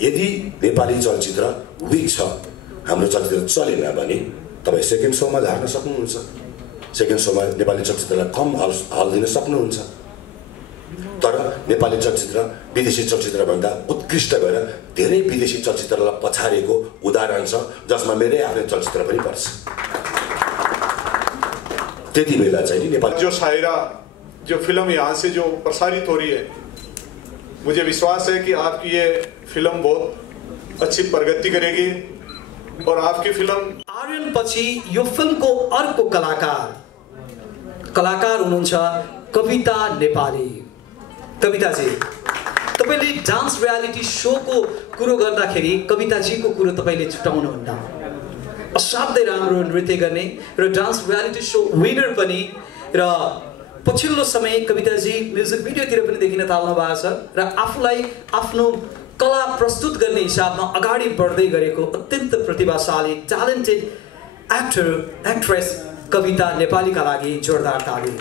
यदि नेपाली चलचित्र विक छ, हाम्रो चलचित्र चलेन भने तपाईँ सेकेन्ड सोमा झार्न सक्नुहुन्छ, सेकेन्ड सोमा नेपाली चलचित्रलाई कम हल दिन सक्नुहुन्छ। तर नेपाली चलचित्र विदेशी चलचित्रभन्दा उत्कृष्ट भएर धेरै विदेशी चलचित्रलाई पछारेको उदाहरण छ, जसमा मेरै आफ्नै चलचित्र पनि पर्छ। त्यति बेला चाहिँ नेपाली जो शायरा जो फिल्म यहाँ से जो प्रसारित हो रही है, मुझे विश्वास है कि आपकी ये फिल्म बहुत अच्छी प्रगति करेगी और आपकी फिल्म आर्यन पछि यो फिल्मको अर्को कलाकार हुनुहुन्छ कविता नेपाली। कविताजी, तपाईले डान्स रियालिटी शोको कुरो गर्दाखेरि कविताजीको कुरो तपाईले छुटाउनुहुन्न। असाध्यै राम्रो नृत्य गर्ने र डान्स रियालिटी शो विनर पनि, र पछिल्लो समय कविताजी म्युजिक भिडियोतिर पनि देखिन थाल्नु भएको छ र आफूलाई आफ्नो कला प्रस्तुत गर्ने हिसाबमा अगाडि बढ्दै गरेको अत्यन्त प्रतिभाशाली ट्यालेन्टेड एक्ट्रेस कविता नेपालीका लागि जोरदार ताली।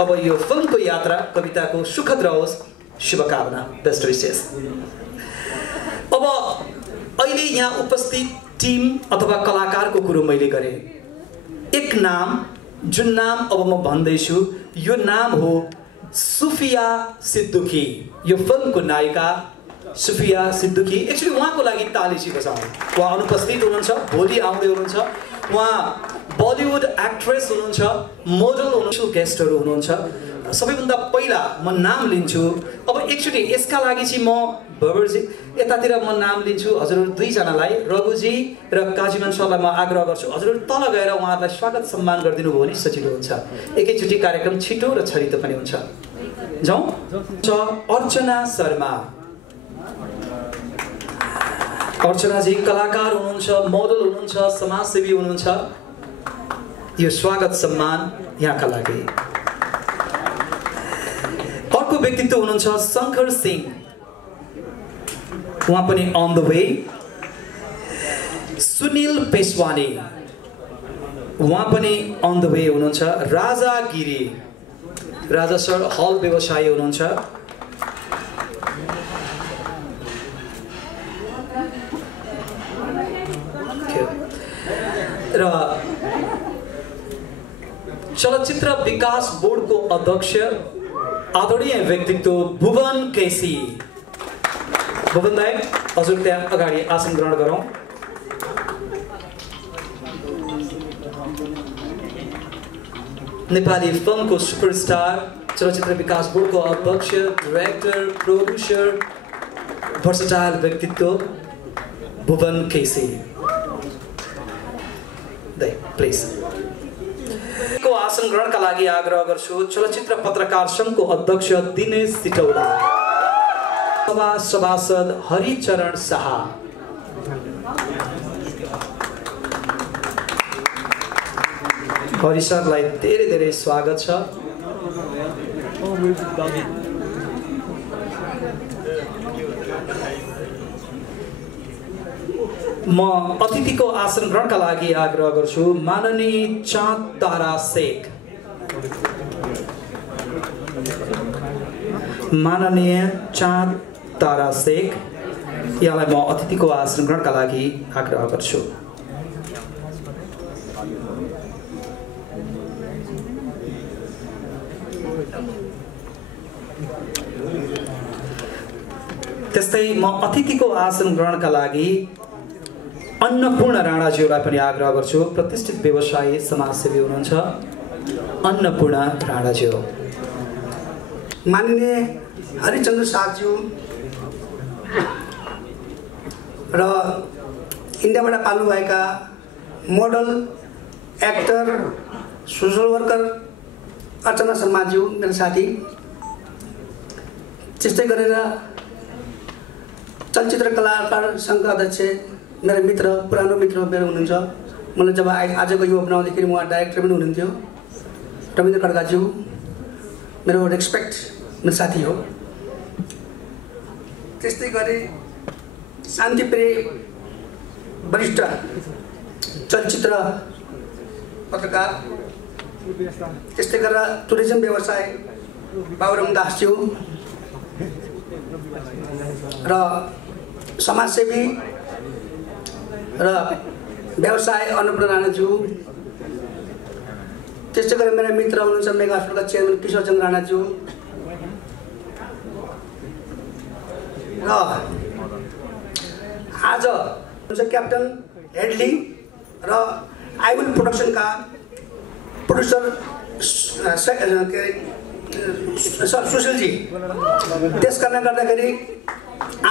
अब यो फिल्मको यात्रा कविताको सुखद रहोस्, शुभकामना, बेस्ट विशेष। अब अहिले यहाँ उपस्थित टिम अथवा कलाकारको कुरो मैले गरेँ। एक नाम, जुन नाम अब म भन्दैछु, यो नाम हो सुफिया सिद्दुकी। यो फिल्मको नायिका सुफिया सिद्दुकी। एक्चुअली उहाँको लागि ताली बजाउँ। उहाँ अनुपस्थित हुनुहुन्छ, भोलि आउँदै हुनुहुन्छ। उहाँ बलिउड एक्ट्रेस हुनुहुन्छ, मोडल हुनुहुन्छ, गेस्टहरू हुनुहुन्छ। सबैभन्दा पहिला म नाम लिन्छु। अब एक्चुअली यसका लागि चाहिँ म भवरजी यतातिर म नाम लिन्छु। हजुरहरू दुईजनालाई, रघुजी र काजीमान सरलाई म आग्रह गर्छु, हजुरहरू तल गएर उहाँहरूलाई स्वागत सम्मान गरिदिनु भयो भने सजिलो हुन्छ। एकैचोटि कार्यक्रम छिटो र छरितो पनि हुन्छ। जाउँ। अर्चना शर्मा। अर्चनाजी कलाकार हुनुहुन्छ, मोडल हुनुहुन्छ, समाजसेवी हुनुहुन्छ। यो स्वागत सम्मान यहाँका लागि। अर्को व्यक्तित्व हुनुहुन्छ शङ्कर सिंह, उहाँ पनि on the way. Sunil Peshwani, उहाँ पनि अन द वे हुनुहुन्छ। राजा गिरी, राजा सर हल व्यवसायी हुनुहुन्छ। र चलचित्र विकास बोर्डको अध्यक्ष आदरणीय व्यक्तित्व भुवन केसी। भुवन दाइ, हजुर त्यहाँ अगाडि आसन ग्रहण गरौँ। नेपाली फिल्मको सुपरस्टार, चलचित्र विकास बोर्डको अध्यक्ष, डाइरेक्टर, प्रोड्युसर, भर्सटाइल व्यक्तित्व भुवन केसी। प्लिज को आसन ग्रहणका लागि आग्रह गर्छु चलचित्र पत्रकार संघको अध्यक्ष दिनेश सिटौला, सभासद हरिचरण शाह, हरि सरलाई धेरै धेरै स्वागत छ। म अतिथिको आसन ग्रहणका लागि आग्रह गर्छु माननीय चाँद तारा शेख। माननीय चाँद तारा शेख, यहाँलाई म अतिथिको आसन ग्रहणका लागि आग्रह गर्छु। त्यस्तै म अतिथिको आसन ग्रहणका लागि अन्नपूर्ण राणाज्यूलाई पनि आग्रह गर्छु। प्रतिष्ठित व्यवसायी समाजसेवी हुनुहुन्छ अन्नपूर्ण राणाज्यू। माननीय हरिचन्द्र शाहज्यू र इन्डियाबाट पाल्नु भएका मोडल, एक्टर, सोशल वर्कर अर्चना शर्माज्यू मेरो साथी। त्यस्तै गरेर चलचित्र कलाकार सङ्घका अध्यक्ष मेरो मित्र, पुरानो मित्र मेरो हुनुहुन्छ। मलाई जब आजको युवा बनाउँदाखेरि उहाँ डाइरेक्टर पनि हुनुहुन्थ्यो, रविन्द्र खड्काज्यू, मेरो रेस्पेक्ट, मेरो साथी हो। त्यस्तै गरी शान्तिप्रिय वरिष्ठ चलचित्र पत्रकार, त्यस्तै गरेर टुरिज्म व्यवसाय बाबुराम दासज्यू र समाजसेवी र व्यवसाय अन्नपूर्ण राणाज्यू, त्यस्तै गरी मेरा मित्र हुनुहुन्छ मेगा हस्पिटलका चेयरम्यान किशोर चन्द्र राणाज्यू र आज हुन्छ क्याप्टन हेडली र आइविल प्रोडक्सनका प्रोड्युसर सुशीलजी। त्यस कारणले गर्दाखेरि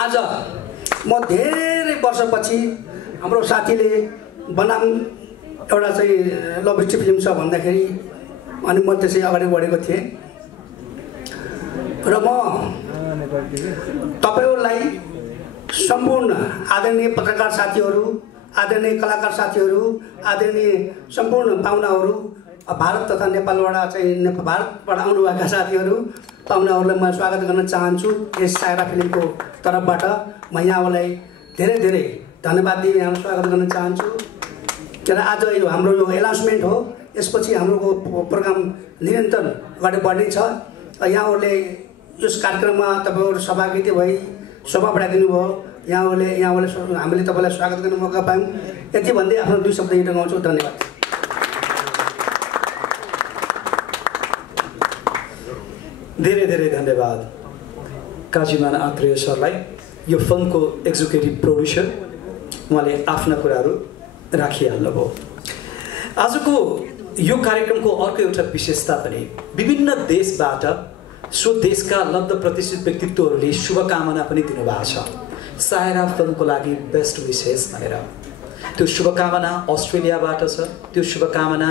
आज म धेरै वर्षपछि हाम्रो साथीले बनाम एउटा चाहिँ लभ स्टोरी फिल्म छ भन्दाखेरि अनि म त्यसै अगाडि बढेको थिएँ र म तपाईँहरूलाई सम्पूर्ण आदरणीय पत्रकार साथीहरू, आदरणीय कलाकार साथीहरू, आदरणीय सम्पूर्ण पाहुनाहरू, भारत तथा नेपालबाट चाहिँ भारतबाट आउनुभएका साथीहरू, पाहुनाहरूलाई म स्वागत गर्न चाहन्छु। यस सायरा फिल्मको तर्फबाट म यहाँहरूलाई धेरै धेरै धन्यवाद दिएर यहाँलाई स्वागत गर्न चाहन्छु। किन आज यो हाम्रो यो एनाउन्समेन्ट हो, यसपछि हाम्रो प्रोग्राम निरन्तर अगाडि बढ्ने छ। यहाँहरूले यस कार्यक्रममा तपाईँहरू सहभागिता भई शोभा बढाइदिनु भयो। यहाँहरूले हामीले तपाईँलाई स्वागत गर्ने मौका पायौँ। यति भन्दै आफ्नो 2 शब्द यहीँ टङ्गाउँछु। धन्यवाद। धेरै धेरै धन्यवाद काजीमान आत्रेय सरलाई, यो फिल्मको एक्जिक्युटिभ प्रोड्युसर। उहाँले आफ्ना कुराहरू राखिहाल्नुभयो। आजको यो कार्यक्रमको अर्को एउटा विशेषता पनि विभिन्न देशबाट सो देशका लब्ध प्रतिष्ठित व्यक्तित्वहरूले शुभकामना पनि दिनुभएको छ सायरा फिल्मको लागि बेस्ट विशेष भनेर। त्यो शुभकामना अस्ट्रेलियाबाट छ, त्यो शुभकामना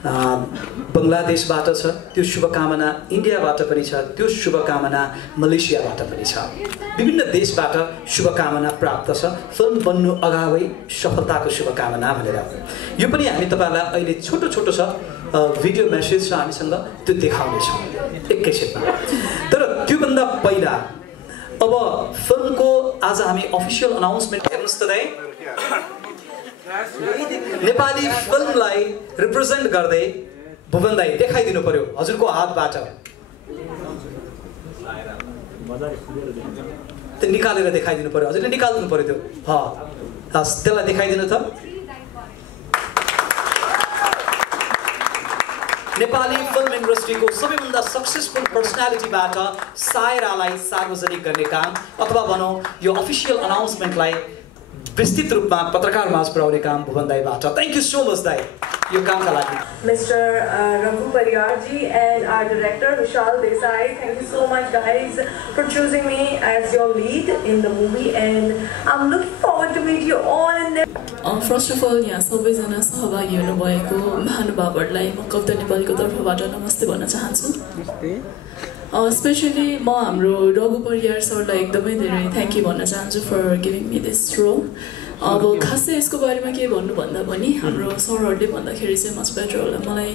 बङ्गलादेशबाट छ, त्यो शुभकामना इन्डियाबाट पनि छ, त्यो शुभकामना मलेसियाबाट पनि छ। विभिन्न देशबाट शुभकामना प्राप्त छ फिल्म बन्नु अगावै सफलताको शुभकामना भनेर। यो पनि हामी तपाईँहरूलाई अहिले छोटो छोटो छ भिडियो मेसेज छ हामीसँग, त्यो देखाउनेछौँ एकैछिनमा। तर त्योभन्दा पहिला अब फिल्मको आज हामी अफिसियल अनाउन्समेन्ट हेर्नुहोस् त दाइ। नेपाली फिल्मलाई रिप्रेजेन्ट गर्दै भुवन दाई देखाइदिनु पर्यो हजुरको हातबाट। त्यो निकालेर देखाइदिनु पर्यो, हजुरले निकाल्नु पर्यो त्यो। हस्, त्यसलाई देखाइदिनु त। नेपाली फिल्म इन्डस्ट्रीको सबैभन्दा सक्सेसफुल पर्सनालिटीबाट सायरालाई सार्वजनिक गर्ने काम अथवा भनौँ यो अफिसियल अनाउन्समेन्टलाई विस्तृत रूपमा पत्रकार माझ पुर्याउने काम भुवन दाईबाट। थ्याङ्क यू सो मच दाई यो कामका लागि। Mr. Raghu Pariyar ji and our director Vishal Desai, thank you so much guys for choosing me as your lead in the movie and I'm looking forward to meet you all in there. First of all, यहाँ सबैजना सहभागी हुनुभएको महानुभावहरूलाई म कविता नेपालीको तर्फबाट नमस्ते भन्न चाहन्छु। स्पेसली म हाम्रो रघु परियार सरलाई एकदमै धेरै थ्याङ्क यू भन्न चाहन्छु for giving me this role. अब खासै यसको बारेमा के भन्नुभन्दा पनि हाम्रो सरहरूले भन्दाखेरि चाहिँ मच बेटर होला मलाई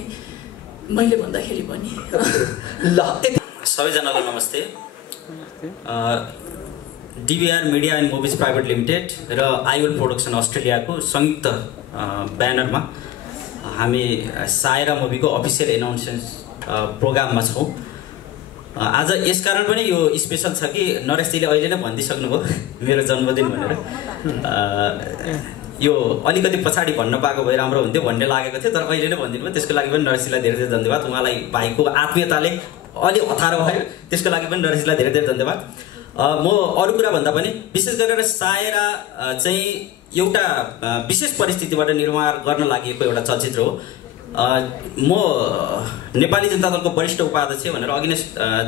मैले भन्दाखेरि पनि। ल सबैजनालाई नमस्ते। DVR media and movies private limited र आइविल प्रोडक्सन अस्ट्रेलियाको संयुक्त ब्यानरमा हामी सायरा मुभीको अफिसियल एनाउन्समेन्ट प्रोग्राममा छौँ। आज यसकारण पनि यो स्पेसल छ कि नरेशजीले अहिले नै भनिदिइसक्नुभयो मेरो जन्मदिन भनेर। यो अलिकति पछाडि भन्न पाएको भए राम्रो हुन्थ्यो भन्ने लागेको थियो, तर अहिले नै भनिदिनु भयो। त्यसको लागि पनि नरेशजीलाई धेरै धेरै धन्यवाद। उहाँलाई भाइको आत्मीयताले अलि अथारो भयो, त्यसको लागि पनि नरेशजीलाई धेरै धेरै धन्यवाद। म अरू कुरा भन्दा पनि विशेष गरेर सायरा चाहिँ एउटा विशेष परिस्थितिबाट निर्माण गर्न लागि एउटा चलचित्र हो। म नेपाली जनता दलको वरिष्ठ उपाध्यक्ष भनेर अघि नै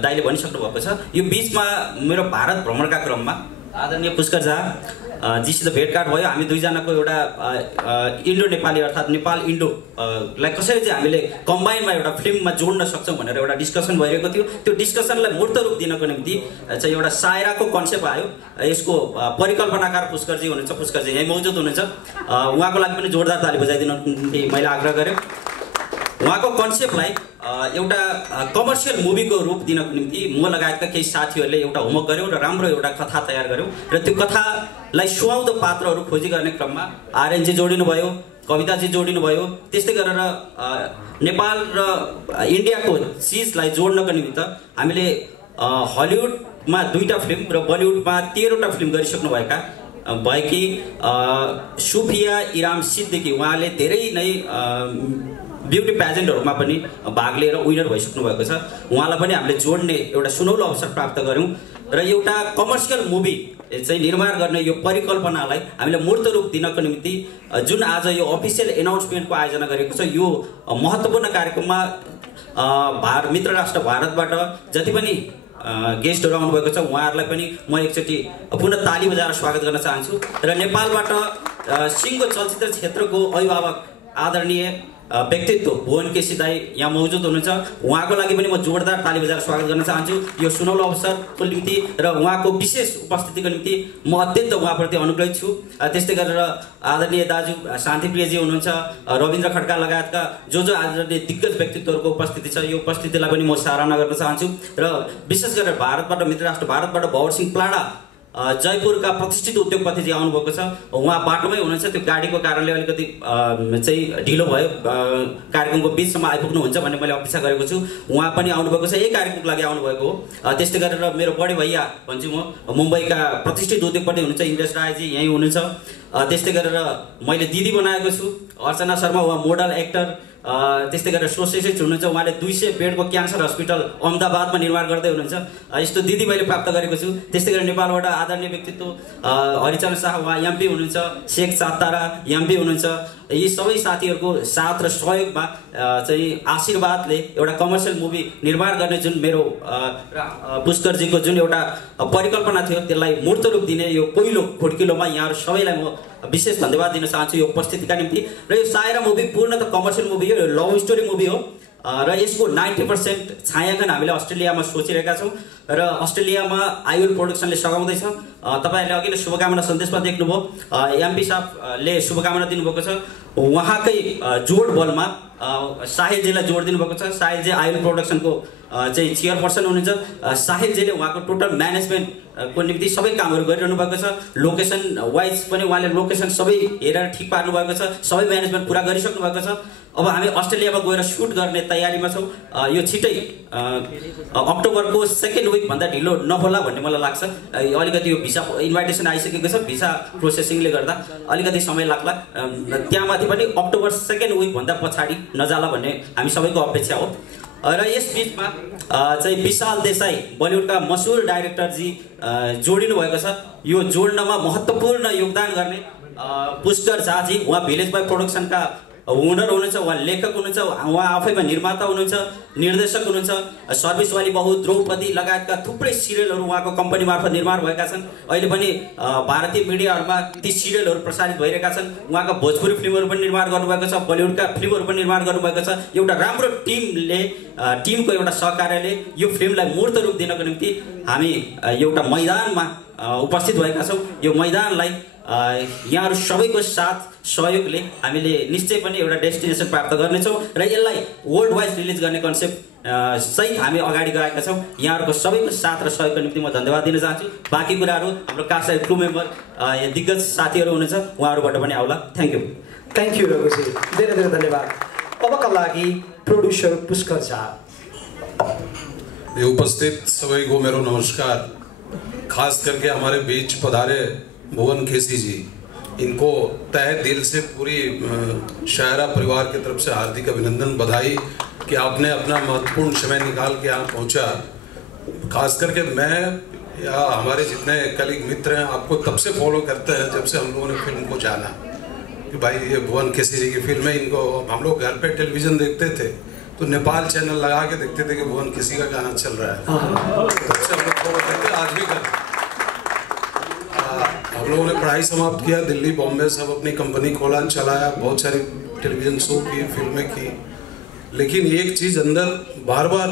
दाइले भनिसक्नु भएको छ। यो बिचमा मेरो भारत भ्रमणका क्रममा आदरणीय पुष्कर झा जीसित भेटघाट भयो। हामी दुईजनाको एउटा इन्डो नेपाली अर्थात् नेपाल इन्डोलाई कसरी चाहिँ हामीले कम्बाइनमा एउटा फिल्ममा जोड्न सक्छौँ भनेर एउटा डिस्कसन भइरहेको थियो। त्यो डिस्कसनलाई मूर्त रूप दिनको निम्ति चाहिँ एउटा सायराको कन्सेप्ट आयो। यसको परिकल्पनाकार पुष्करजी हुनुहुन्छ, पुष्करजी यहीँ मौजुद हुनुहुन्छ। उहाँको लागि पनि जोरदार ताली बजाइदिनु निम्ति मैले आग्रह गरेँ। उहाँको कन्सेप्टलाई एउटा कमर्सियल मुभीको रूप दिनको निम्ति म लगायतका केही साथीहरूले एउटा होमवर्क गऱ्यौँ र राम्रो एउटा कथा तयार गऱ्यौँ र त्यो कथालाई सुहाउँदो पात्रहरू खोजी गर्ने क्रममा आर्यनजी जोडिनु भयो, कविताजी जोडिनु भयो। त्यस्तै गरेर नेपाल र इन्डियाको चिजलाई जोड्नको निमित्त हामीले हलिउडमा 2टा फिल्म र बलिउडमा 13वटा फिल्म गरिसक्नुभएका भएकी सुफिया इराम सिद्दिकी, उहाँले धेरै नै ब्युटी पेजेन्टहरूमा पनि भाग लिएर विनर भइसक्नु भएको छ। उहाँलाई पनि हामीले जोड्ने एउटा सुनौलो अवसर प्राप्त गऱ्यौँ र एउटा कमर्सियल मुभी चाहिँ निर्माण गर्ने यो परिकल्पनालाई हामीले मूर्त रूप दिनको निम्ति जुन आज यो अफिसियल एनाउन्समेन्टको आयोजना गरेको छ, यो महत्त्वपूर्ण कार्यक्रममा मित्र राष्ट्र भारतबाट जति पनि गेस्टहरू आउनुभएको छ उहाँहरूलाई पनि म एकचोटि पुनः ताली बजाएर स्वागत गर्न चाहन्छु। र नेपालबाट सिङ्गो चलचित्र क्षेत्रको अभिभावक आदरणीय व्यक्तित्व भुवन केसी दाई यहाँ मौजुद हुनुहुन्छ, उहाँको लागि पनि म जोरदार ताली बजाएर स्वागत गर्न चाहन्छु यो सुनौलो अवसरको निम्ति र उहाँको विशेष उपस्थितिको निम्ति म अत्यन्त उहाँप्रति अनुग्रहित छु। त्यस्तै गरेर आदरणीय दाजु शान्तिप्रियजी हुनुहुन्छ, रविन्द्र खड्का लगायतका जो आदरणीय दिग्गज व्यक्तित्वहरूको उपस्थिति छ, यो उपस्थितिलाई पनि म सराहना गर्न चाहन्छु। र विशेष गरेर भारतबाट मित्र राष्ट्र भारतबाट भवर सिंह प्लाडा जयपुरका प्रतिष्ठित उद्योगपतिजी आउनुभएको छ, उहाँ बाटोमै हुनुहुन्छ, त्यो गाडीको कारणले अलिकति चाहिँ ढिलो भयो, कार्यक्रमको बिचसम्म आइपुग्नुहुन्छ भन्ने मैले अपेक्षा गरेको छु। उहाँ पनि आउनुभएको छ, यही कार्यक्रमको लागि आउनुभएको हो। त्यस्तै गरेर मेरो बढी भैया भन्छु म, मुम्बईका प्रतिष्ठित उद्योगपति हुनुहुन्छ इन्द्रेश रायजी यहीँ हुनुहुन्छ। त्यस्तै गरेर मैले दिदी बनाएको छु अर्चना शर्मा, उहाँ मोडल एक्टर। त्यस्तै गरेर सोसियलिस्ट हुनुहुन्छ, उहाँले 200 बेडको क्यान्सर हस्पिटल अहमदाबादमा निर्माण गर्दै हुनुहुन्छ, यस्तो दिदी मैले प्राप्त गरेको छु। त्यस्तै गरेर नेपालबाट आदरणीय व्यक्तित्व हरिचरण शाह, उहाँ एमपी हुनुहुन्छ, शेख चातारा एमपी हुनुहुन्छ। यी सबै साथीहरूको साथ र सहयोगमा चाहिँ आशीर्वादले एउटा कमर्सियल मुभी निर्माण गर्ने जुन मेरो पुष्करजीको जुन एउटा परिकल्पना थियो त्यसलाई मूर्त रूप दिने यो पहिलो खुड्किलोमा यहाँहरू सबैलाई म विशेष धन्यवाद दिन चाहन्छु यो उपस्थितिका निम्ति। र यो सायरा मुभी पूर्णतः कमर्सियल मुभी हो, यो लभ स्टोरी मुभी हो र यसको 90% छायाङ्कन हामीले अस्ट्रेलियामा सोचिरहेका छौँ र अस्ट्रेलियामा आयुल प्रोडक्सनले सघाउँदैछ। तपाईँहरूले अघि नै शुभकामना सन्देशमा देख्नुभयो, एमपी साहबले शुभकामना दिनुभएको छ, उहाँकै जोड बलमा साहिलजीलाई जोड दिनुभएको छ। साहिलजी आयुल प्रोडक्सनको चाहिँ चेयरपर्सन हुनुहुन्छ, साहिलजीले उहाँको टोटल म्यानेजमेन्टको निम्ति सबै कामहरू गरिरहनु भएको छ। लोकेसन वाइज पनि उहाँले लोकेसन सबै हेरेर ठिक पार्नु भएको छ, सबै म्यानेजमेन्ट पुरा गरिसक्नु भएको छ। अब हामी अस्ट्रेलियामा गएर सुट गर्ने तयारीमा छौँ, यो छिटै अक्टोबरको 2nd विकभन्दा ढिलो नहोला भन्ने मलाई लाग्छ। अलिकति यो भिसा इन्भाइटेसन आइसकेको छ, भिसा प्रोसेसिङले गर्दा अलिकति समय लाग्ला, त्यहाँमाथि पनि अक्टोबर 2nd विकभन्दा पछाडि नजाला भन्ने हामी सबैको अपेक्षा हो। र यस बिचमा चाहिँ विशाल देसाई बलिउडका मसहुर डाइरेक्टरजी जोडिनु भएको छ। यो जोड्नमा महत्त्वपूर्ण योगदान गर्ने पुष्कर झाजी, उहाँ भिलेज बोय प्रोडक्सनका ओनर हुनुहुन्छ, उहाँ लेखक हुनुहुन्छ, उहाँ आफैमा निर्माता हुनुहुन्छ, निर्देशक हुनुहुन्छ। सर्भिस वाली बहु, द्रौपदी लगायतका थुप्रै सिरियलहरू उहाँको कम्पनी मार्फत निर्माण भएका छन्। अहिले पनि भारतीय मिडियाहरूमा ती सिरियलहरू प्रसारित भइरहेका छन्। उहाँका भोजपुरी फिल्महरू पनि निर्माण गर्नुभएको छ, बलिउडका फिल्महरू पनि निर्माण गर्नुभएको छ। एउटा राम्रो टिमको एउटा सहकार्यले यो फिल्मलाई मूर्त रूप दिनको निम्ति हामी एउटा मैदानमा उपस्थित भएका छौँ। यो मैदानलाई यहाँहरू सबैको साथ सहयोगले हामीले निश्चय पनि एउटा डेस्टिनेसन प्राप्त गर्नेछौँ र यसलाई वर्ल्ड वाइड रिलिज गर्ने कन्सेप्ट सहित हामी अगाडि गएका छौँ। यहाँहरूको सबैको साथ र सहयोगको निम्ति म धन्यवाद दिन चाहन्छु। बाँकी कुराहरू हाम्रो कास्ट क्रू मेम्बर दिग्गज साथीहरू हुनुहुन्छ, उहाँहरूबाट पनि आउला। थ्याङ्क यू रघुजी, धेरै धेरै धन्यवाद। अबका लागि प्रोड्युसर पुष्कर झा। उपस्थित सबैको मेरो नमस्कार। खास करके हमारे बीच पधारे भुवन केसी जी, इनको तहे दिल से पूरी शायरा परिवार की तरफ से हार्दिक अभिनंदन, बधाई कि आपने अपना महत्वपूर्ण समय निकाल के यहाँ पहुँचा। खास करके मैं या हमारे जितने कलीग मित्र हैं आपको तब से फॉलो करते हैं जब से हम लोगों ने फिल्म को जाना कि भाई ये भुवन केसी जी की फिल्म है। इनको हम लोग घर पे टेलीविज़न देखते थे तो नेपाल चैनल लगा के देखते थे कि भुवन केसी का गाना चल रहा है, तब से हम लोग फॉलो करते, आज भी करते। हम लोगों ने पढ़ाई समाप्त किया, दिल्ली बॉम्बे सब अपनी कंपनी खोला, चलाया, बहुत सारी टेलीविज़न शो की, फिल्में की, लेकिन एक चीज़ अंदर बार बार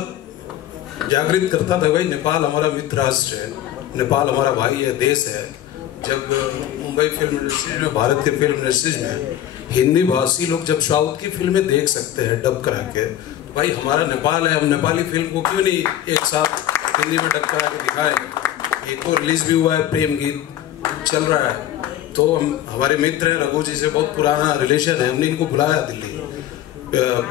जागृत करता था, भाई नेपाल हमारा मित्र राष्ट्र है, नेपाल हमारा भाई है, देश है। जब मुंबई फिल्म इंडस्ट्री में, भारत की फिल्म इंडस्ट्रीज में हिंदी भाषी लोग जब साउथ की फिल्में देख सकते हैं डब करा के, तो भाई हमारा नेपाल है, हम नेपाली फिल्म को क्यों नहीं एक साथ हिंदी में डब करा के दिखाएं। एक तो रिलीज भी हुआ है, प्रेम गीत चल रहा है, तो हम हमारे मित्र हैं, रघु जी से बहुत पुराना रिलेशन है, हमने इनको बुलाया दिल्ली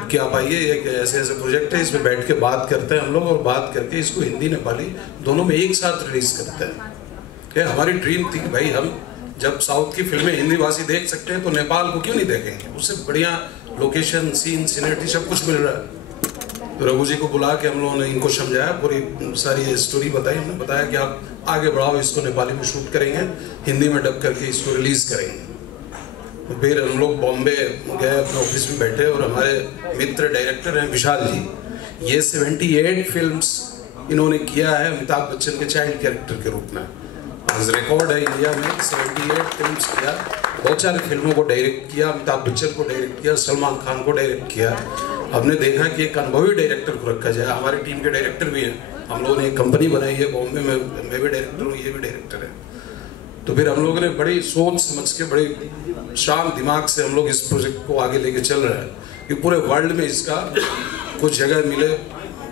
कि आप आइए, एक ऐसे ऐसे प्रोजेक्ट है, इसमें बैठ के बात करते हैं हम लोग, और बात करके इसको हिंदी नेपाली दोनों में एक साथ रिलीज करते हैं। हमारी ड्रीम थी कि भाई हम जब साउथ की फिल्में हिंदी भाषी देख सकते हैं तो नेपाल को क्यों नहीं देखेंगे? उससे बढ़िया लोकेशन, सीन, सिनेरिटी सब कुछ मिल रहा है। तो रघु जी को बुला के हम लोगों ने इनको समझाया, पूरी सारी स्टोरी बताई। हमने बताया कि आप आगे बढ़ाओ, इसको नेपाली में शूट करेंगे, हिंदी में डब करके इसको रिलीज करेंगे। तो फिर हम लोग बॉम्बे गए, अपने ऑफिस में बैठे, और हमारे मित्र डायरेक्टर हैं विशाल जी, ये 78 फिल्म्स इन्होंने किया है अमिताभ बच्चन के चाइल्ड कैरेक्टर के रूप में। आज रिकॉर्ड है इंडिया में, 78 फिल्म्स किया, बहुत सारी फिल्मों को डायरेक्ट किया, अमिताभ बच्चन को डायरेक्ट किया, सलमान खान को डायरेक्ट किया। हमने देखा कि एक अनुभवी डायरेक्टर को रखा जाए। हमारी टीम के डायरेक्टर भी हैं, हम लोगों ने एक कंपनी बनाई है बॉम्बे में, मैं भी डायरेक्टर हूँ, ये भी डायरेक्टर है। तो फिर हम लोगों ने बड़ी सोच समझ के, बड़े शांत दिमाग से हम लोग इस प्रोजेक्ट को आगे लेके चल रहे हैं कि पूरे वर्ल्ड में इसका कुछ जगह मिले,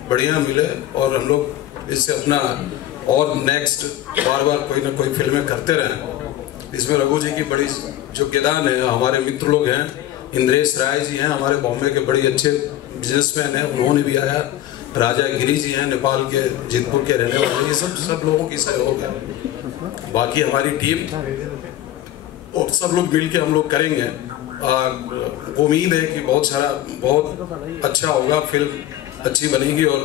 बढ़िया मिले, और हम लोग इससे अपना और नेक्स्ट बार बार कोई ना कोई फिल्में करते रहें। इसमें रघु जी की बड़ी योगदान है। हमारे मित्र लोग हैं, इंद्रेश राय जी हैं, हमारे बॉम्बे के बड़े अच्छे बिजनेसमैन हैं, उन्होंने भी आया। राजा गिरी जी हैं, नेपाल के जीतपुर के रहने वाले। ये सब लोगों की सहयोग है। बाकी हमारी टीम और सब लोग मिल के हम लोग करेंगे। उम्मीद है कि बहुत अच्छा होगा, फिल्म अच्छी बनेगी और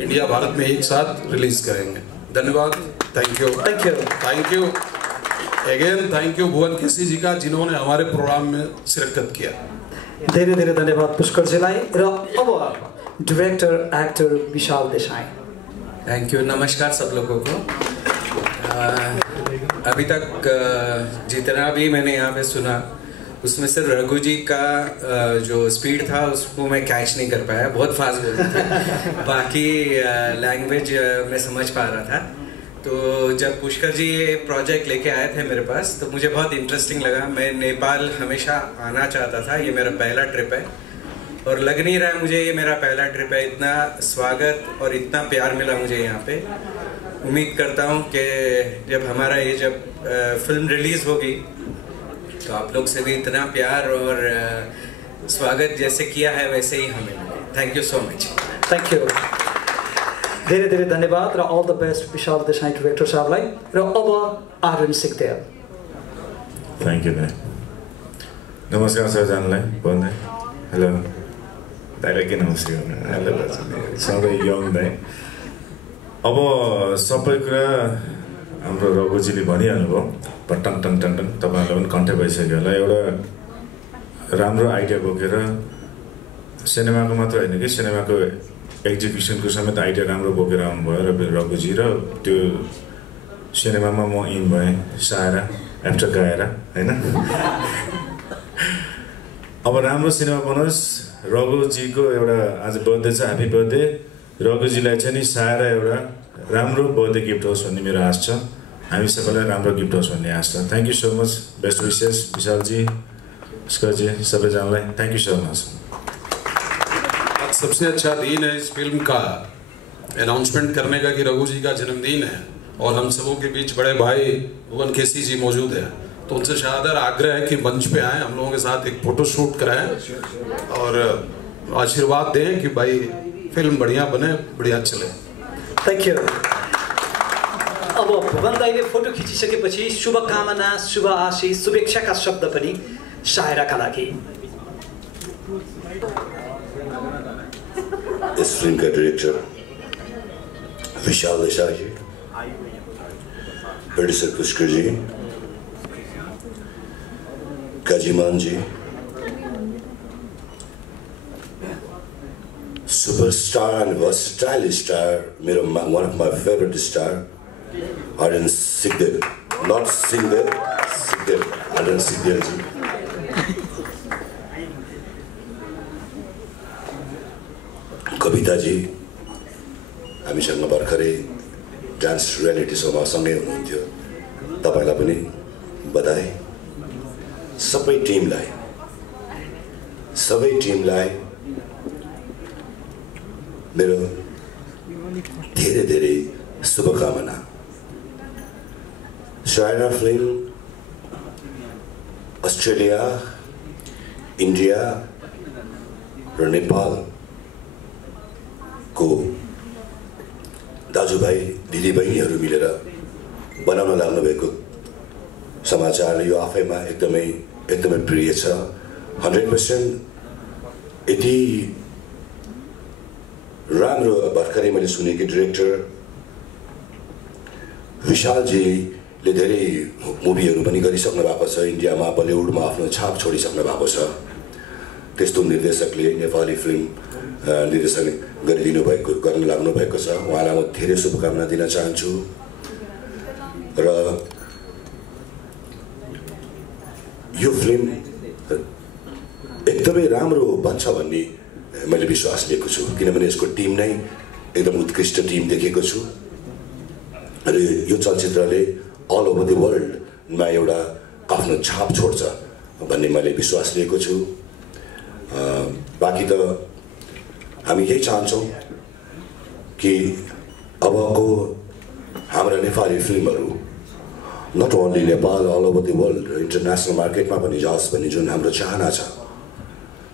इंडिया भारत में एक साथ रिलीज करेंगे। धन्यवाद। Thank you again. Thank you Bhuwan KC ji का, जिन्होंने हमारे प्रोग्राम में शिरकत किया। धेरै धेरै धन्यवाद पुष्करजीलाई। र अब director actor Vishal Desai. Thank you. नमस्कार सब लोगों को। अभी तक जितना भी मैंने यहाँ पे सुना, उसमें से रघु जी का जो स्पीड था उसको मैं कैच नहीं कर पाया, बहुत फास्ट बोल रहा था। बाकी लैंग्वेज मैं समझ पा रहा था। तो जब पुष्कर जी ये प्रोजेक्ट लेके आए थे मेरे पास, तो मुझे बहुत इंटरेस्टिंग लगा। मैं नेपाल हमेशा आना चाहता था, ये मेरा पहला ट्रिप है, और लग नहीं रहा है मुझे ये मेरा पहला ट्रिप है। इतना स्वागत और इतना प्यार मिला मुझे यहाँ पे। उम्मीद करता हूँ कि जब फिल्म रिलीज़ होगी तो आप लोग से भी इतना प्यार और स्वागत जैसे किया है वैसे ही हमें। Thank you so much. Thank you. धेरै धेरै धन्यवाद र all the best Vishal Desai director साहबलाई। र अब आर्यन सिक्देल। थैंक यू दाइ। नमस्कार सबैजनालाई भन्दै। हेलो दाइलाई के नमस्कार। हेलो सबै यङ दाइ। अब सबै कुरा हाम्रो रघुजीले भनिहाल्नुभयो, टङ टङ टङ टङ तपाईँहरूलाई पनि कन्ठे भइसक्यो होला। एउटा राम्रो आइडिया बोकेर सिनेमाको मात्र होइन कि सिनेमाको एक्जिक्युसनको समेत आइडिया राम्रो बोकेर आउनुभयो रघुजी, र त्यो सिनेमामा म इन भएँ सारा एफ्टर गाएर होइन। अब राम्रो सिनेमा बनोस्। रघुजीको एउटा आज बर्थडे छ, ह्याप्पी बर्थडे। रघुजीलाई चाहिँ नि सारा एउटा राम्रो बर्थडे गिफ्ट होस् भन्ने मेरो आश छ। हामी सबैलाई राम्रो गिफ्ट होस् भन्ने आश छ। Thank you so much. Best wishes Vishalji, Pushkarji, सबैजनालाई थ्याङ्क यू सो मच। सबसे अच्छा दिन है इस फिल्म का अनाउंसमेंट करने का कि रघु जी का जन्मदिन है, और हम सबों के बीच बड़े भाई भुवन केसी जी मौजूद हैं। तो उनसे शानदार आग्रह है कि मंच पे आएँ, हम लोगों के साथ एक फोटो शूट कराएं और आशीर्वाद दें कि भाई फिल्म बढ़िया बने, बढ़िया चले। Thank you. अब भुवन दाइले फोटो खिचिसकेपछि शुभकामना, शुभ आशीष, शुभेच्छाका शब्द पनि सायराका लागि। इस फिल्म का director Vishal Desai ji, producer Pushkar ji, Kajiman ji, superstar and versatile star, मेरा one of my favourite star Aryan Sigdel, not Singdel, Sigdel, Aryan Sigdel ji. Kavita ji हामीसँग भर्खरै डान्स रियालिटी सोमा सँगै हुनुहुन्थ्यो, तपाईलाई पनि बधाई। सबै टिमलाई मेरो धेरै धेरै शुभकामना। सायरा फिल्म अस्ट्रेलिया, इन्डिया र नेपाल को दाजुभाइ दिदीबहिनीहरू मिलेर बनाउन लाग्नु भएको समाचार यो आफैमा एकदमै एकदमै प्रिय छ। 100% यति राम्रो भर्खरै मैले सुने कि डिरेक्टर विशालजीले धेरै मुभीहरू पनि गरिसक्नु भएको छ, इन्डियामा बलिउडमा आफ्नो छाप छोडिसक्नु भएको छ। त्यस्तो निर्देशकले नेपाली फिल्म निर्देशन गर्न लाग्नु भएको छ। उहाँलाई म धेरै शुभकामना दिन चाहन्छु र यो फिल्म एकदमै राम्रो बन्छ भन्ने मैले विश्वास लिएको छु, किनभने यसको टिम नै एकदम उत्कृष्ट टिम देखेको छु र यो चलचित्रले अल ओभर द वर्ल्डमा एउटा आफ्नो छाप छोड्छ भन्ने मैले विश्वास लिएको छु। बाँकी त हामी यही चाहन्छौँ कि अबको हाम्रा नेपाली फिल्महरू not only Nepal all over the world र इन्टरनेसनल मार्केटमा पनि जाओस् भन्ने जुन हाम्रो चाहना छ,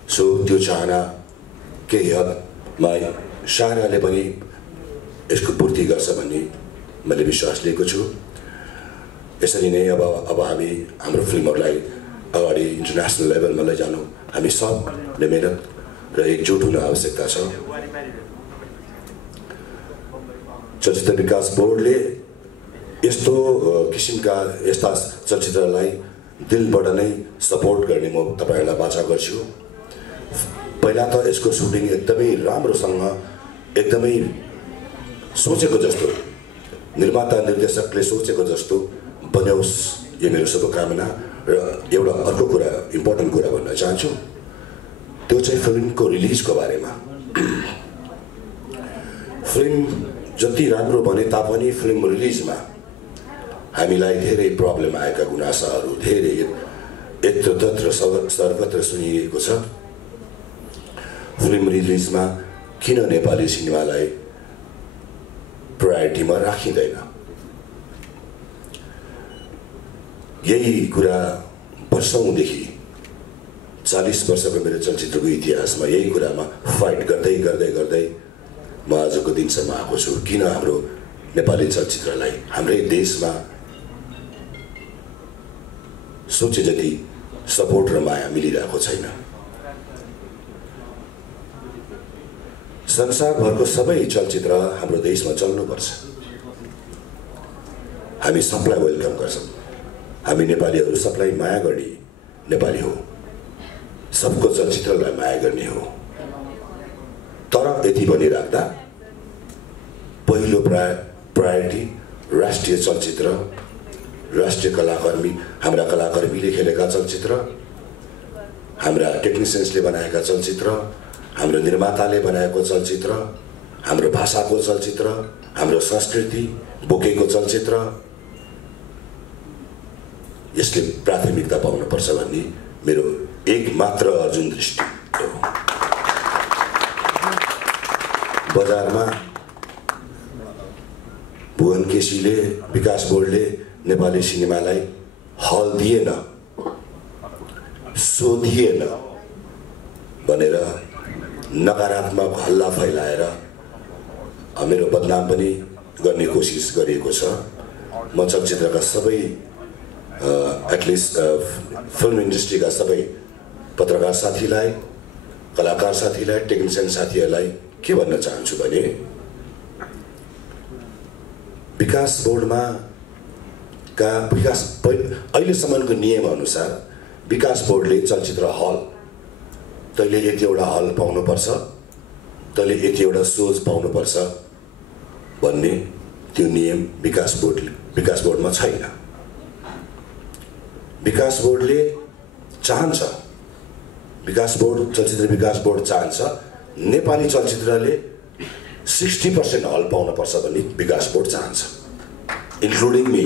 सो त्यो चाहना केही हदमा साराले पनि यसको पूर्ति गर्छ भन्ने मैले विश्वास लिएको छु। यसरी नै अब हामी हाम्रो फिल्महरूलाई अगाडि इन्टरनेसनल लेभलमा लैजानु हामी सबले मेहनत र एकजुट हुन आवश्यकता छ। चलचित्र विकास बोर्डले यस्तो किसिमका यस्ता चलचित्रलाई दिलबाट नै सपोर्ट गर्ने म तपाईँहरूलाई बाचा गर्छु। पहिला त यसको सुटिङ एकदमै राम्रोसँग एकदमै सोचेको जस्तो निर्माता निर्देशकले सोचेको जस्तो बन्योस्, यो मेरो शुभकामना। र एउटा अर्को कुरा इम्पोर्टेन्ट कुरा भन्न चाहन्छु, त्यो चाहिँ फिल्मको रिलिजको बारेमा। फिल्म जति राम्रो भने तापनि फिल्म रिलिजमा हामीलाई धेरै प्रब्लम आएका गुनासाहरू धेरै यत्रतत्र सर्वत्र सुनिएको छ। फिल्म रिलिजमा किन नेपाली सिनेमालाई प्रायोरिटीमा राखिँदैन, यही कुरा वर्षौँदेखि 40 वर्षको मेरो चलचित्रको इतिहासमा यही कुरामा फाइट गर्दै गर्दै गर्दै म आजको दिनसम्म आएको छु। किन हाम्रो नेपाली चलचित्रलाई हाम्रै देशमा सोचे जति सपोर्ट र माया मिलिरहेको छैन। संसारभरको सबै चलचित्र हाम्रो देशमा चल्नुपर्छ। हामी सबलाई वेलकम गर्छौँ। हामी नेपालीहरू सबलाई माया गर्ने नेपाली हो, सबको चलचित्रलाई माया गर्ने हो। तर यति भनिराख्दा पहिलो प्रायोरिटी राष्ट्रिय चलचित्र, राष्ट्रिय कलाकर्मी, हाम्रा कलाकर्मीले खेलेका चलचित्र, हाम्रा टेक्निसियन्सले बनाएका चलचित्र, हाम्रो निर्माताले बनाएको चलचित्र, हाम्रो भाषाको चलचित्र, हाम्रो संस्कृति बोकेको चलचित्र, यसले प्राथमिकता पाउनुपर्छ भन्ने मेरो एकमात्र अर्जुन दृष्टि हो। बजारमा भुवन केसीले, विकास बोर्डले नेपाली सिनेमालाई हल दिएन, सोधिएन भनेर नकारात्मक हल्ला फैलाएर मेरो बदनाम पनि गर्ने कोसिस गरिएको छ। म चलचित्रका सबै एटलिस्ट फिल्म इन्डस्ट्रीका सबै पत्रकार साथीलाई, कलाकार साथीलाई, टेक्निसियन साथीहरूलाई के भन्न चाहन्छु भने विकास बोर्डमा अहिलेसम्मको नियमअनुसार विकास बोर्डले चलचित्र हल तैँले यतिवटा हल पाउनुपर्छ, तैँले यतिवटा सोच पाउनुपर्छ भन्ने त्यो नियम विकास बोर्डमा छैन। विकास बोर्डले चाहन्छ, चलचित्र विकास बोर्ड चाहन्छ नेपाली चलचित्रले 60% हल पाउनुपर्छ भन्ने विकास बोर्ड चाहन्छ, इन्क्लुडिङ मी।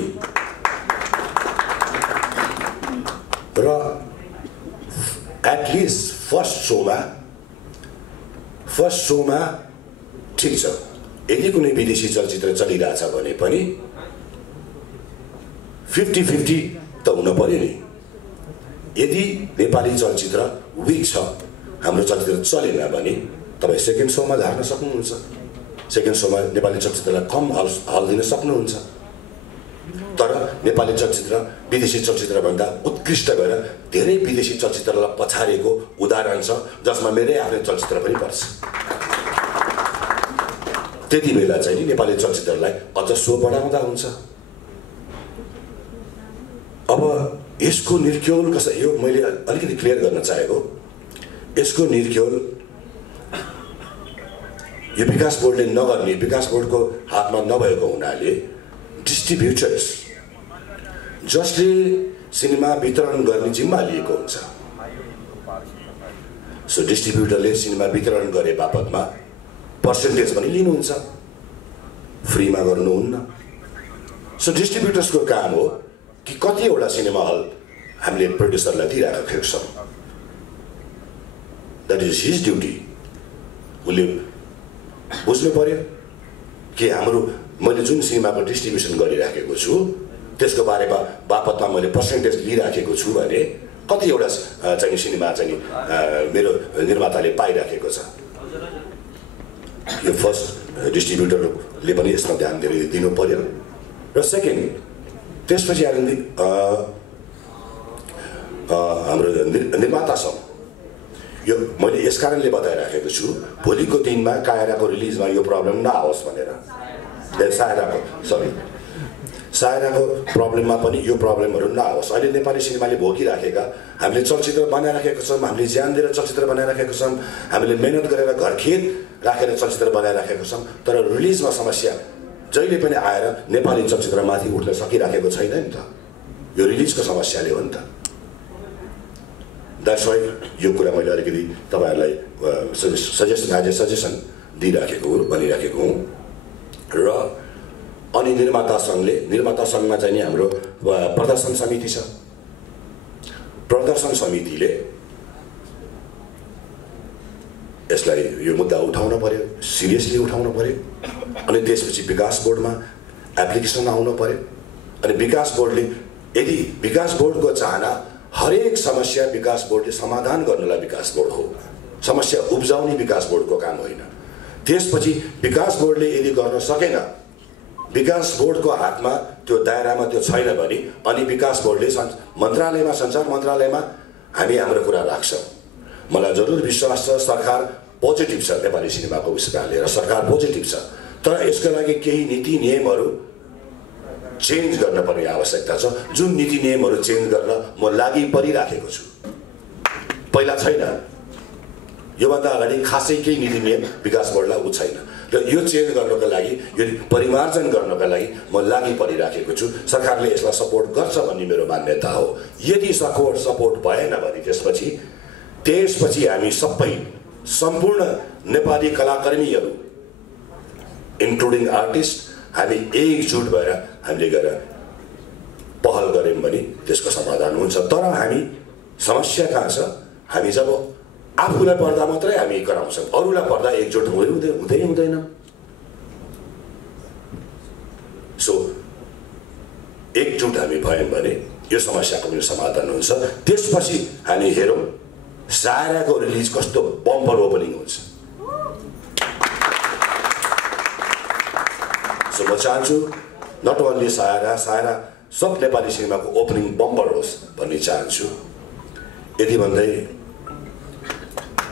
र एटलिस्ट फर्स्ट सोमा ठिक छ, यदि कुनै विदेशी चलचित्र चलिरहेछ भने पनि 50-50 त हुन पर्यो नि। यदि नेपाली चलचित्र विक छ, हाम्रो चलचित्र चलेन भने तपाईँ सेकेन्ड सोमा झार्न सक्नुहुन्छ, सेकेन्ड सोमा नेपाली चलचित्रलाई कम हल दिन सक्नुहुन्छ। तर नेपाली चलचित्र विदेशी चलचित्रभन्दा उत्कृष्ट भएर धेरै विदेशी चलचित्रलाई पछारेको उदाहरण छ, जसमा मेरै आफ्नै चलचित्र पनि पर्छ। त्यति बेला चाहिँ नि नेपाली चलचित्रलाई अझ सो बढाउँदा हुन्छ। अब यसको निर्ख्योल कसरी, यो मैले अलिकति क्लियर गर्न चाहेको, यसको निर्ख्योल यो विकास बोर्डले नगर्ने, विकास बोर्डको हातमा नभएको हुनाले डिस्ट्रिब्युटर्स जसले सिनेमा वितरण गर्ने जिम्मा लिएको हुन्छ, सो डिस्ट्रिब्युटरले सिनेमा वितरण गरे बापतमा पर्सेन्टेज पनि लिनुहुन्छ, फ्रीमा गर्नुहुन्न। सो डिस्ट्रिब्युटर्सको काम हो कि कतिवटा सिनेमा हल हामीले प्रड्युसरलाई दिइराखेको छौँ, द्याट इज हिज ड्युटी। उसले बुझ्नु पर्यो कि हाम्रो मैले जुन सिनेमाको डिस्ट्रिब्युसन गरिराखेको छु त्यसको बारेमा बापतमा मैले पर्सेन्टेज लिइराखेको छु भने कतिवटा चाहिँ सिनेमा चाहिँ मेरो निर्माताले पाइराखेको छ। यो फर्स्ट डिस्ट्रिब्युटरले पनि यसमा ध्यान धेरै दिनु पर्यो। र सेकेन्ड, त्यसपछि हाम्रो निर्माता छौँ। यो मैले यस कारणले बताइराखेको छु, भोलिको दिनमा कायराको रिलिजमा यो प्रब्लम नआओस् भनेर। सायराको प्रब्लममा पनि यो प्रब्लमहरू नआओस्। अहिले नेपाली सिनेमाले भोगिराखेका, हामीले चलचित्र बनाइराखेको छौँ, हामीले ज्यान दिएर चलचित्र बनाइराखेको छौँ, हामीले मेहनत गरेर घरखेत राखेर चलचित्र बनाइराखेको छौँ, तर रिलिजमा समस्या जहिले पनि आएर नेपाली चलचित्रमाथि उठ्न सकिराखेको छैन नि त। यो रिलिजको समस्याले हो नि त। द्याट्स वाइ यो कुरा मैले अलिकति तपाईँहरूलाई सजेसन दिइराखेको हो, भनिराखेको हुँ। र अनि निर्माता सङ्घमा चाहिँ नि हाम्रो प्रदर्शन समिति छ। प्रदर्शन समितिले यसलाई यो मुद्दा उठाउन पर्यो, सिरियसली उठाउन पर्यो। अनि त्यसपछि विकास बोर्डमा एप्लिकेसन आउनु पर्यो। अनि विकास बोर्डले, यदि विकास बोर्डको चाहना हरेक समस्या विकास बोर्डले समाधान गर्नलाई विकास बोर्ड हो, समस्या उब्जाउने विकास बोर्डको काम होइन। त्यसपछि विकास बोर्डले यदि गर्न सकेन, विकास बोर्डको हातमा त्यो दायरामा त्यो छैन भने अनि विकास बोर्डले मन्त्रालयमा, सञ्चार मन्त्रालयमा हामी हाम्रो कुरा राख्छौँ। मलाई जरुर विश्वास छ सरकार पोजिटिभ छ, नेपाली सिनेमाको विषयमा लिएर सरकार पोजिटिभ छ। तर यसको लागि केही नीति नियमहरू चेन्ज गर्न पर्ने आवश्यकता छ। जुन नीति नियमहरू चेन्ज गर्न म लागि परिराखेको छु। पहिला छैन, योभन्दा अगाडि खासै केही नीति नियम विकास बोर्डलाई छैन। र यो चेन्ज गर्नको लागि, यो परिमार्जन गर्नका लागि म लागि परिराखेको छु। सरकारले यसलाई सपोर्ट गर्छ भन्ने मेरो मान्यता हो। यदि सपोर्ट भएन भने त्यसपछि हामी सबै सम्पूर्ण नेपाली कलाकर्मीहरू इन्क्लुडिङ आर्टिस्ट हामी एकजुट भएर हामीले गएर पहल गऱ्यौँ भने त्यसको समाधान हुन्छ। तर हामी समस्या कहाँ छ, हामी जब आफूलाई पर्दा मात्रै हामी गराउँछौँ, अरूलाई पर्दा एकजुट हुँदैन। सो एकजुट हामी भयौँ भने यो समस्याको पनि समाधान हुन्छ। त्यसपछि हामी हेरौँ सायराको रिलिज कस्तो बम्पर ओपनिङ हुन्छ। सो म चाहन्छु नट ओन्ली सायरा सब नेपाली सिनेमाको ओपनिङ बम्पर होस् भन्ने चाहन्छु। यति भन्दै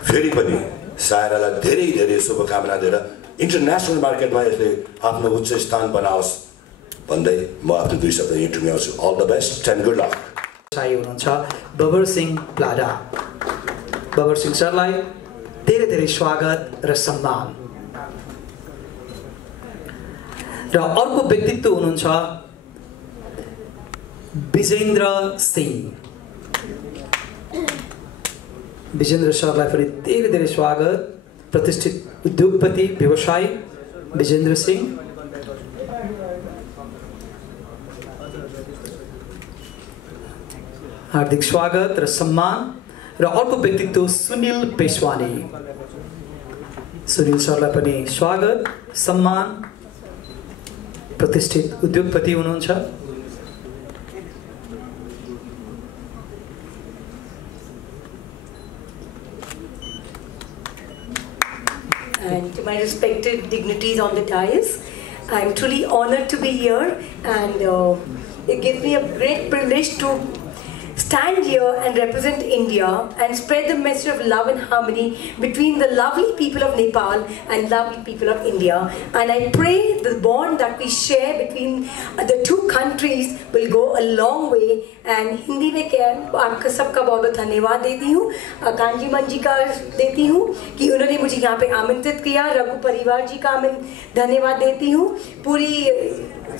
फेरि पनि सायरालाई धेरै धेरै शुभकामना दिएर इन्टरनेसनल मार्केटमा यसले आफ्नो उच्च स्थान बनाओस् भन्दै म आफ्नो 2 शब्द यहीँ टुङ्ग्याउँछु। All the best and good luck. हुनुहुन्छ बबर सिंह प्लाडा। बबर सिंह सरलाई धेरै धेरै स्वागत र सम्मान। र अर्को व्यक्तित्व हुनुहुन्छ विजेन्द्र सिंह। विजेन्द्र सरलाई पनि धेरै धेरै स्वागत। प्रतिष्ठित उद्योगपति व्यवसायी विजेन्द्र सिंह। हार्दिक स्वागत र सम्मान। र अर्को व्यक्तित्व सुनिल पेशवानी। सुनिल सरलाई पनि स्वागत सम्मान। प्रतिष्ठित उद्योगपति हुनुहुन्छ। And to my respected dignities on the dais, I'm truly honored to be here, and it gives me a great privilege to stand here and represent India and spread the message of love and harmony between the lovely people of Nepal and lovely people of India. And I pray the bond that we share between the two countries will go a long way. And Hindi में क्या आपका सबका बहुत बहुत धन्यवाद देती हूँ, कांजी मंजी का देती हूँ कि उन्होंने मुझे यहाँ पे आमंत्रित किया। रघु परिवार जी का मैं धन्यवाद देती हूँ। पूरी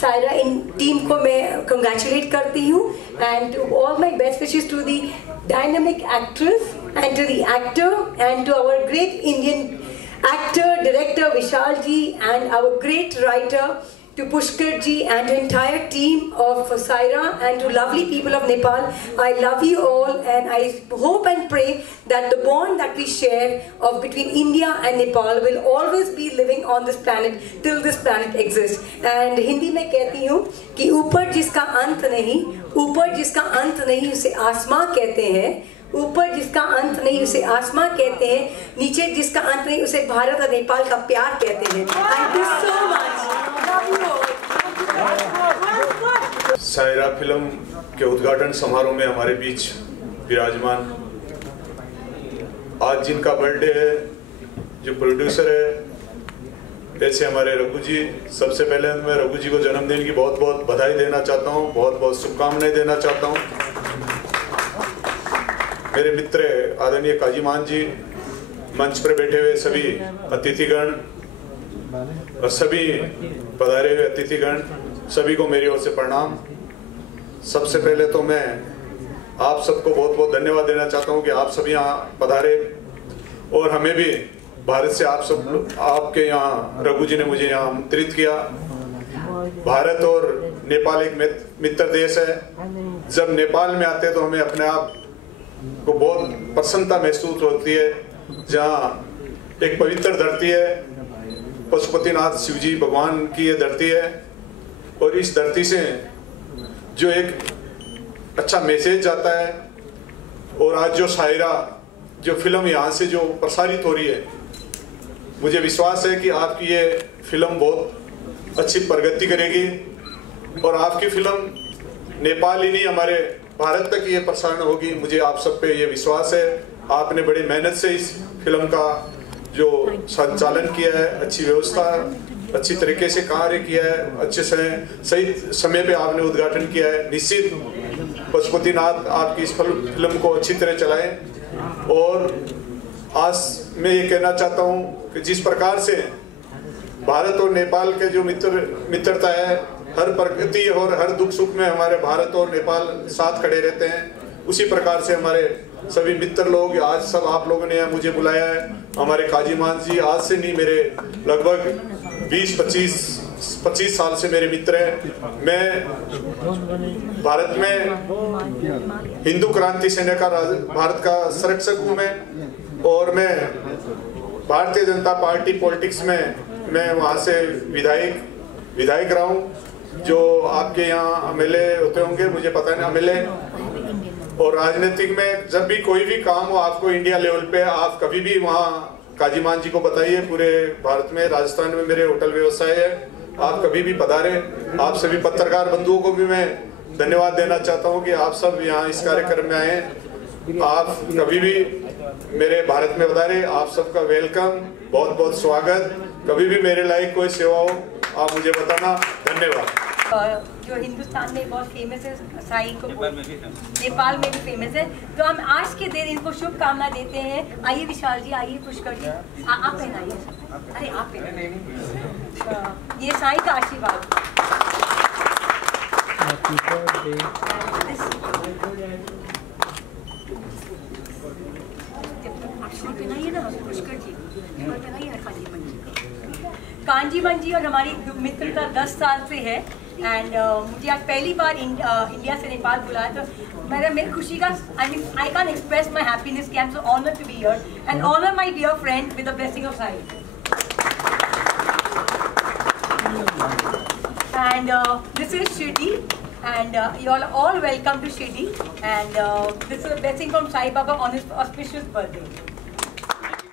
सायरा इन टीम को मैं कंग्रेचुलेट करती हूँ। And to all my best wishes to the dynamic actress and to the actor and to our great Indian actor, director Vishal ji, and our great writer to Pushkar ji and the entire team of Saira and to lovely people of Nepal. I love you all, and I hope and pray that the bond that we share of between India and Nepal will always be living on this planet till this planet exists. And Hindi में कहती हूँ कि ऊपर जिसका अंत नहीं उसे आसमां कहते हैं, ऊपर जिसका अंत नहीं उसे आसमां कहते हैं, नीचे जिसका अंत नहीं उसे भारत और नेपाल का प्यार कहते हैं। Thank you so much. Saira film के उद्घाटन समारोह में हमारे बीच विराजमान आज जिनका बर्थडे है, जो प्रोड्यूसर है, ऐसे हमारे रघु जी। सबसे पहले मैं रघु जी को जन्मदिन की बहुत बहुत बधाई देना चाहता हूँ, बहुत बहुत शुभकामनाएं देना चाहता हूँ। मेरे मित्र आदरणीय काजीमान जी, मंच पर बैठे हुए सभी अतिथिगण और सभी पधारे हुए अतिथिगण, सभी को मेरी ओर से प्रणाम। सबसे पहले तो मैं आप सबको बहुत बहुत धन्यवाद देना चाहता हूं कि आप सभी यहाँ पधारे और हमें भी भारत से आप सब आपके यहाँ रघु जी ने मुझे यहाँ आमंत्रित किया। भारत और नेपाल एक मित्र देश है। जब नेपाल में आते हैं तो हमें अपने आप को बहुत प्रसन्नता महसूस होती है, जहाँ एक पवित्र धरती है, पशुपतिनाथ शिव जी भगवान की ये धरती है और इस धरती से जो एक अच्छा मैसेज जाता है। और आज जो सायरा जो फिल्म यहाँ से जो प्रसारित हो रही है, मुझे विश्वास है कि आपकी ये फिल्म बहुत अच्छी प्रगति करेगी और आपकी फिल्म नेपाल ही नहीं हमारे भारत तक ये प्रसारण होगी। मुझे आप सब पे ये विश्वास है। आपने बड़ी मेहनत से इस फिल्म का जो संचालन किया है, अच्छी व्यवस्था, अच्छी तरीके से कार्य किया है, अच्छे से सही समय पे आपने उद्घाटन किया है। निश्चित पशुपतिनाथ आपकी इस फिल्म को अच्छी तरह चलाएं। और आज मैं ये कहना चाहता हूँ कि जिस प्रकार से भारत और नेपाल के जो मित्रता है, हर प्रगति और हर दुख सुख में हमारे भारत और नेपाल साथ खड़े रहते हैं, उसी प्रकार से हमारे सभी मित्र लोग, आज सब आप लोगों ने मुझे बुलाया है। हमारे काजीमान जी आज से नहीं, मेरे लगभग 20-25 साल से मेरे मित्र हैं। मैं भारत में हिंदू क्रांति सेना का भारत का संरक्षक हूँ मैं, और मैं भारतीय जनता पार्टी पॉलिटिक्स में मैं वहाँ से विधायक रहा हूँ। जो आपके यहाँ एमएलए होते होंगे, मुझे पता नहीं, एमएलए और राजनीतिक में जब भी कोई भी काम हो आपको इंडिया लेवल पे, आप कभी भी वहाँ काजीमान जी को बताइए। पूरे भारत में, राजस्थान में मेरे होटल व्यवसाय है, आप कभी भी पधारे। आप सभी पत्रकार बंधुओं को भी मैं धन्यवाद देना चाहता हूँ कि आप सब यहाँ इस कार्यक्रम में आए। आप कभी भी मेरे भारत में पधारे, आप सबका वेलकम, बहुत बहुत स्वागत। कभी भी मेरे लायक कोई सेवा हो आप मुझे बताना। धन्यवाद। जो हिंदुस्तान में बहुत फेमस है, साई को नेपाल में भी फेमस है, तो हम आज के दिन इनको शुभकामना देते हैं। आइए विशाल जी, आइए पुष्कर जी, आप पहनाइए। अरे आप पहनाइए, ये साई का आशीर्वाद। पहनाइए ना पुष्कर जी, पहनाइए ना कांजीवन जी। और हमारी मित्रता 10 साल से है। एंड मुझे आज पहली बार इंडिया से नेपाल बुलाया, तो मेरी खुशी का I can express my happiness कि I am so honoured to be here and honour my dear friend with the blessing of Sai. And this is Shirdi and you all welcome to Shirdi, and this is a blessing from Sai Baba on his auspicious birthday.